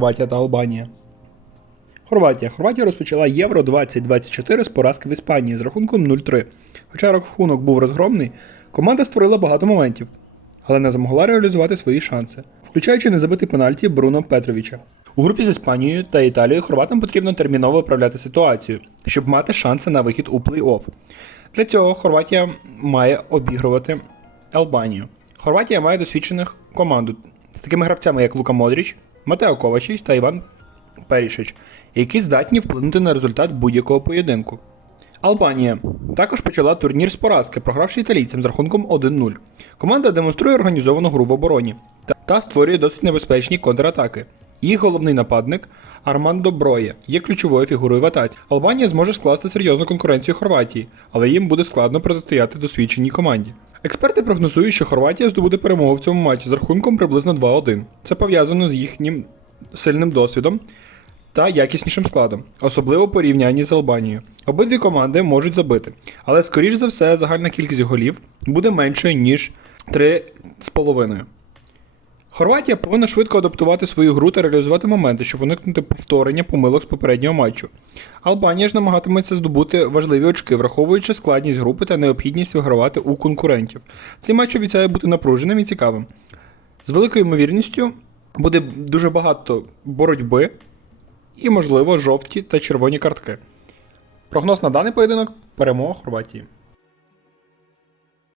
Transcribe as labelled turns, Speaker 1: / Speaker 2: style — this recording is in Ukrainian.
Speaker 1: Хорватія та Албанія. Хорватія. Хорватія розпочала Євро 2024 з поразки в Іспанії з рахунком 0-3. Хоча рахунок був розгромний, команда створила багато моментів, але не змогла реалізувати свої шанси, включаючи незабитий пенальті Бруно Петровича. У групі з Іспанією та Італією хорватам потрібно терміново виправляти ситуацію, щоб мати шанси на вихід у плей-офф. Для цього Хорватія має обігрувати Албанію. Хорватія має досвідчених команду з такими гравцями, як Лука Модріч, Матео Ковачич та Іван Перішич, які здатні вплинути на результат будь-якого поєдинку. Албанія також почала турнір з поразки, програвши італійцям з рахунком 1-0. Команда демонструє організовану гру в обороні та, створює досить небезпечні контратаки. Їх головний нападник Армандо Броє є ключовою фігурою в атаці. Албанія зможе скласти серйозну конкуренцію Хорватії, але їм буде складно протистояти досвідченій команді. Експерти прогнозують, що Хорватія здобуде перемогу в цьому матчі з рахунком приблизно 2-1. Це пов'язано з їхнім сильним досвідом та якіснішим складом, особливо в порівнянні з Албанією. Обидві команди можуть забити, але скоріш за все загальна кількість голів буде меншою, ніж 3,5. Хорватія повинна швидко адаптувати свою гру та реалізувати моменти, щоб уникнути повторення помилок з попереднього матчу. Албанія ж намагатиметься здобути важливі очки, враховуючи складність групи та необхідність вигравати у конкурентів. Цей матч обіцяє бути напруженим і цікавим. З великою ймовірністю буде дуже багато боротьби і, можливо, жовті та червоні картки. Прогноз на даний поєдинок перемога Хорватії.